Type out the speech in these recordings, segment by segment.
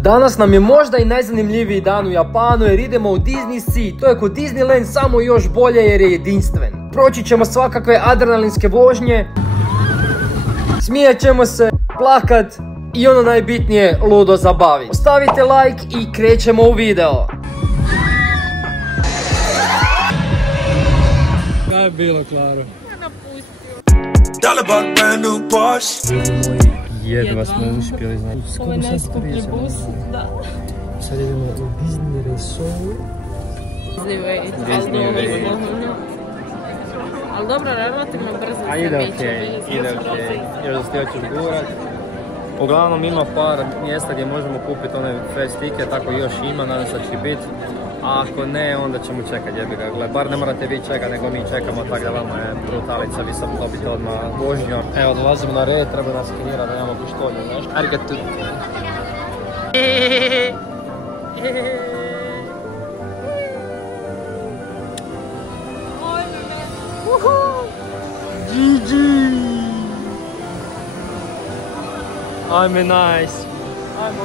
Danas nam je možda i najzanimljiviji dan u Japanu jer idemo u Disney Sea. To je kod Disneyland, samo još bolje jer je jedinstven. Proći ćemo svakakve adrenalinske vožnje, smijat ćemo se, plakat i ono najbitnije, ludo zabaviti. Ostavite like i krećemo u video. Kaj je bilo, Klaro? Jedva smo uspjeli, znači. Ovo je najskuplji bus, da. Sad idemo u Disney Resort. Ali dobro, relativno brzo se Ide miče. okej, još da ti hoćeš gurat. Uglavnom ima par mjesta gdje možemo kupiti onaj fast ticket, tako još ima, nadam se da će biti. A ako ne, onda ćemo čekati, jebi ga. Gle, bar ne morate vi čekati, nego mi čekamo, tako da vama je brutalica, vi sad dobite odmah vožnju. Evo, dolazimo na red, treba nas skenirati da imamo pištolje, znaš. Arigato. GG! Ajme, nice. Ajmo,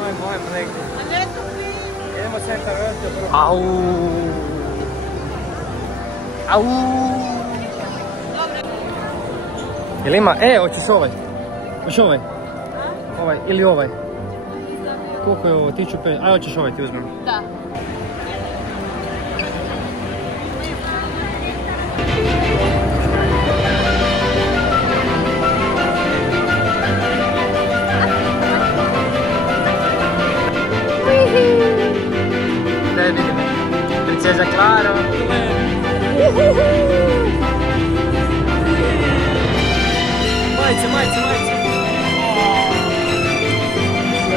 negdje. Idemo centar vrtio prvo. Au! Au! Jel ima? Hoćeš ovaj? Hoćeš ovaj? Ovaj ili ovaj? Koliko je ovo? 1500? Aj, hoćeš ovaj, ti uzmem. Da. Daj vidim. Princeza Klaro. Majice.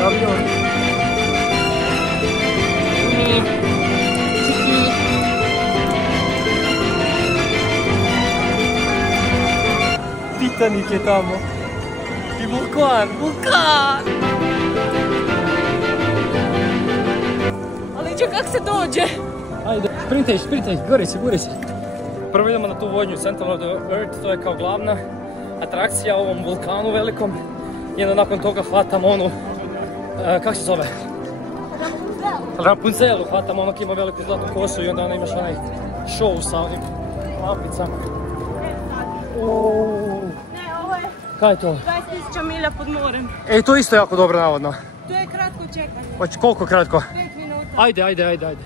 Avion. Titanik je tamo. I vulkan. Ali če, kak se dođe? Ajde, sprintaj, gori se. Prvo idemo na tu vožnju Center of the Earth, to je kao glavna atrakcija u ovom vulkanu velikom. I onda nakon toga hvatamo onu, kak se zove? Rapunzelu, hvatamo onog ima veliku zlatnu kosu i onda ona imaš onaj show sa onim lampicama. Ne, ovo je Kaj je to? 20.000 milja pod morem. To je isto jako dobro navodno. To je kratko čekanje. Hoće koliko kratko? 5 minuta. Ajde.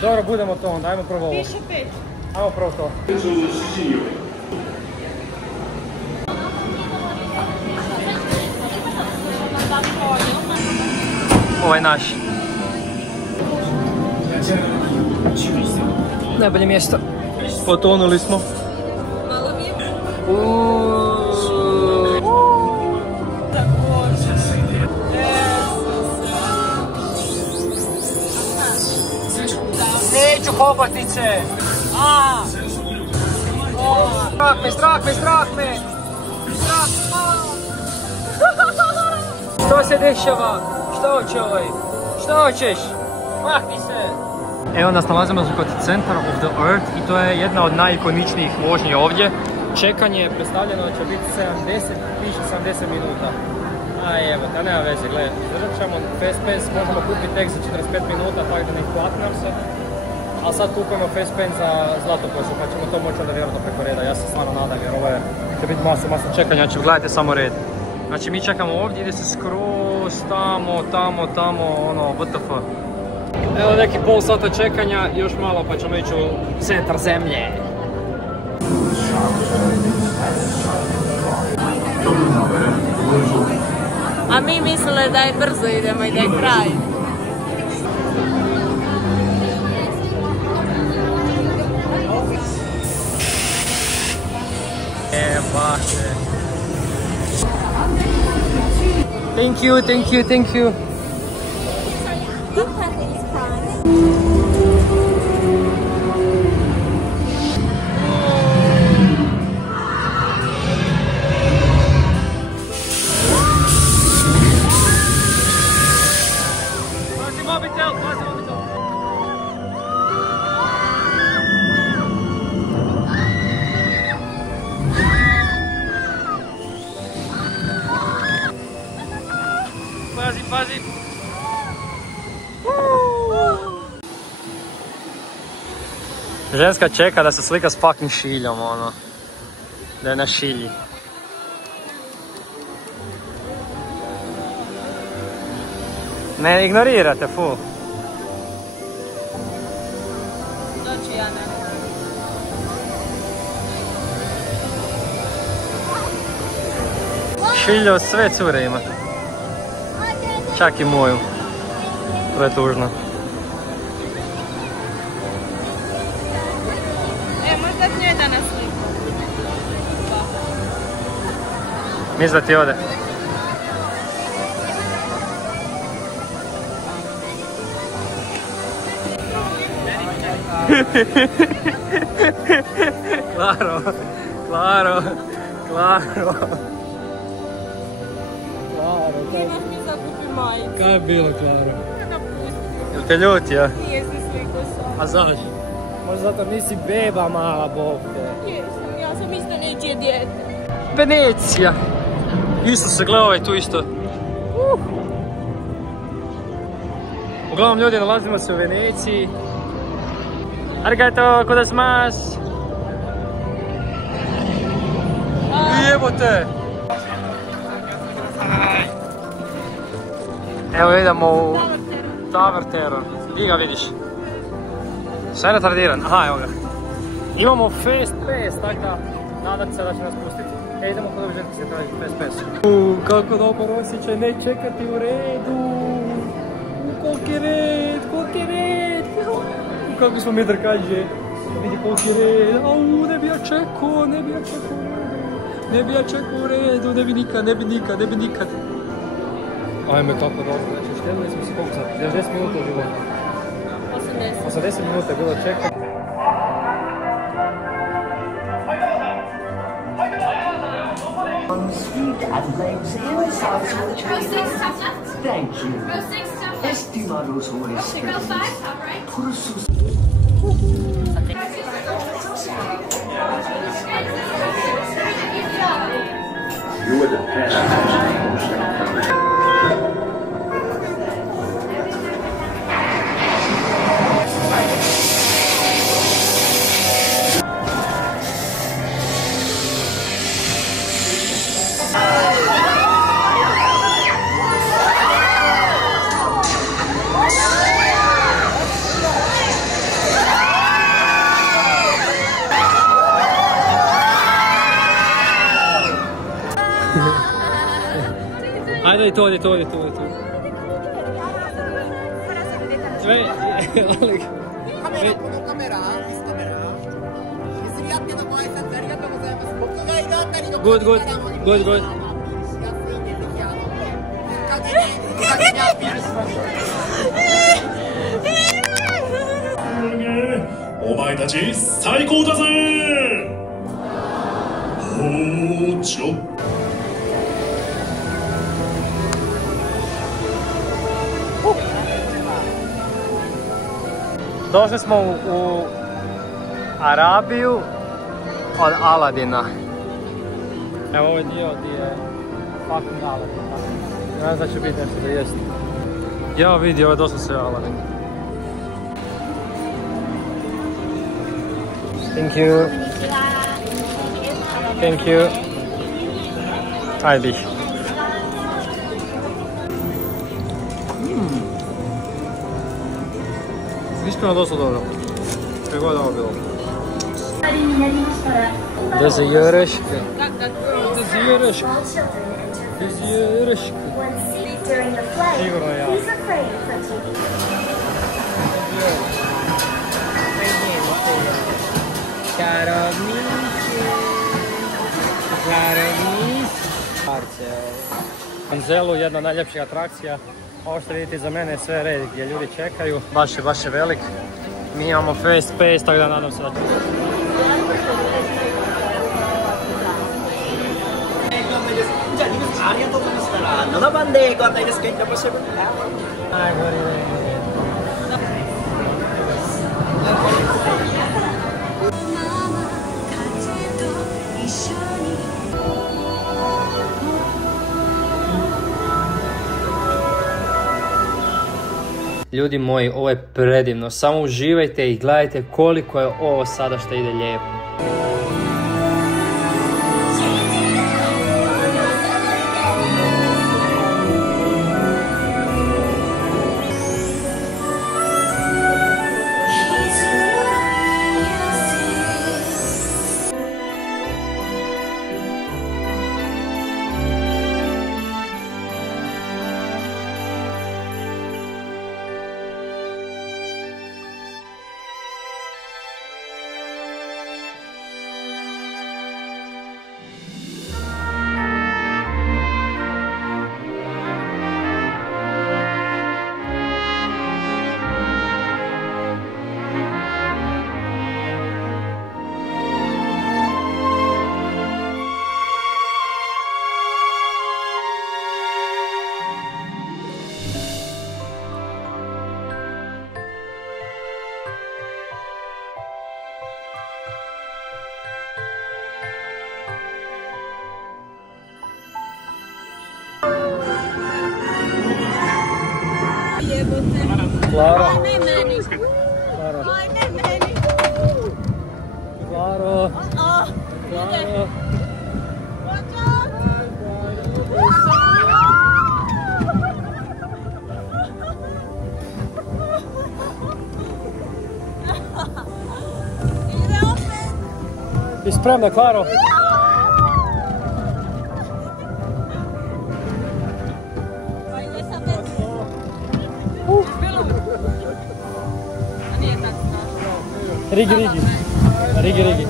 Dobro, budemo to onda, ajmo prvo ovo. Piše 5. Ajmo prvo to. Ovo je naš. Najbolje mjesto. Potonuli smo. Malo mi je. Neću hobotnice! Strah me! Što se dešava? Što hoće ovaj? Što hoćeš? Makni se! Evo nas nalazimo kod Center of the Earth i to je jedna od najikoničnijih vožnji ovdje. Čekanje je predstavljeno da će biti 70 minuta. Evo, da nema veze, gledaj, držat ćemo Fast Pass, možemo kupiti tek za 45 minuta, tako da ne plati nam se. Ali sad kupujemo Fast Pass za zlato kosu, pa ćemo to moći onda vjerojatno preko reda. Ja se stvarno nadam jer ovo će biti masa čekanja, znači gledajte samo red. Znači mi čekamo ovdje, ide se skroz tamo, ono, WTF. Evo neki pol sata čekanja, još malo pa ćemo ići u centar zemlje. A mi mislili da je brzo idemo i da je kraj. Baše. Thank you. Pazi. Ženska čeka da se slika s fucking šiljom, ono. Da je na šilji. Ne ignorirate, fu. Doći ja ne. Šiljo sve cure ima. Čak i moju. To je tužno. Možda njoj da nas sliku. Misli da ti ode? Klaro, Klaro, Klaro. Imaš mi zakupi majicu. Kaj je bilo, Klaro? Napusti. Jel te ljuti, ja? Nije se sliku sam. A zašto? Možda zato nisi beba mala, Bog te. Jesam, ja sam isto nečije dijete. Venecija. Isto se gleda ovaj tu isto. Uglavnom ljudi, nalazimo se u Veneciji. Arigato, kodasmas! Jebote! Evo idemo u Tower Terror. Gdje ga vidiš? Sve retardiran. Aha, evo ga. Imamo Fast Pass, tako da nadam se da će nas pustiti. Idemo kod ovih žetki se tražiti Fast Pass. Kako dobar osjećaj, ne čekati u redu. Koliki red, koliki red. Kako smo metar kaže. Vidi koliki red. Au, ne bi ja čekao, ne bi ja čekao u redu. Ne bi ja čekao u redu, ne bi nikad, ne bi nikad, ne bi nikad. Ajme, tako dobro, znači štedili smo se koliko sad? 90 minuta je bilo. 80. 80 minuta je bilo čekati. Speed and legs inside the train. Thank you. Estimados huéspedes, por sus... You are the passengers. Ajde i to, odi to. Sve, Oleg. Good. お前たち最高だぜ。ほうちょ。Došli smo u Arabiju od Aladina. Evo ovaj dio gdje je fucking Aladin. Ne znam da će biti nešto da jest. Ja vidi, ovo je dosta sve Aladin. Thank you. Ajde bih. Iskreno dosta dobro. Sve god ovo bilo. Dezijeraške. Sigurno ja. Anzelu, jedna od najljepših atrakcija. Ovo što vidite za mene je sve red gdje ljudi čekaju. Baš je velik. Mi imamo Fast Pass, tako da nadam se da će... Ljudi moji, ovo je predivno, samo uživajte i gledajte koliko je ovo sada što ide lijepo. Klaro. Ajme meni. Klaro. Ajme meni. Klaro. Ide. Ide opet. Ti spremna, Klaro? Ajde sa Petrom. A nije tak strašno. Rigi, Rigi. Rigi, Rigi.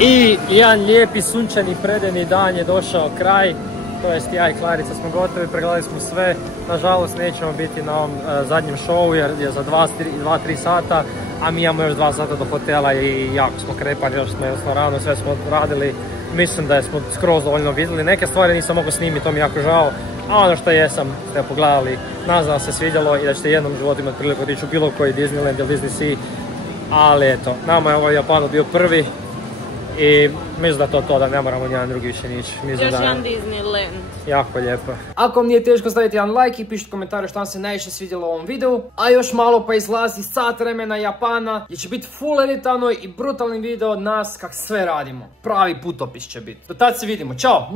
I jedan lijepi sunčani predeni dan je došao kraj, to jest ja i Klarica smo gotovi, pregledali smo sve. Nažalost nećemo biti na ovom zadnjem showu jer je za 2-3 sata, a mi imamo još 2 sata do hotela i jako smo krepani, još smo rano, sve smo radili. Mislim da smo skroz dovoljno vidjeli, neke stvari nisam mogao snimiti, to mi je jako žao, a ono što jesam ste pogledali, nadam da vam se svidjelo i da ćete jednom u životu imati priliku otići u bilo koji Disneyland ili Disney Sea, ali eto, nama je ovaj Japanu bio prvi. I mislim da je to da ne moramo nijedan drugi više nići. Još jedan Disneyland. Jako lijepo. Ako vam nije teško staviti jedan like i pišite komentare što vam se najviše svidjelo u ovom videu. A još malo pa izlazi sat vremena Japana gdje će biti full editano i brutalni video od nas kak sve radimo. Pravi putopis će biti. Do tad se vidimo. Ćao!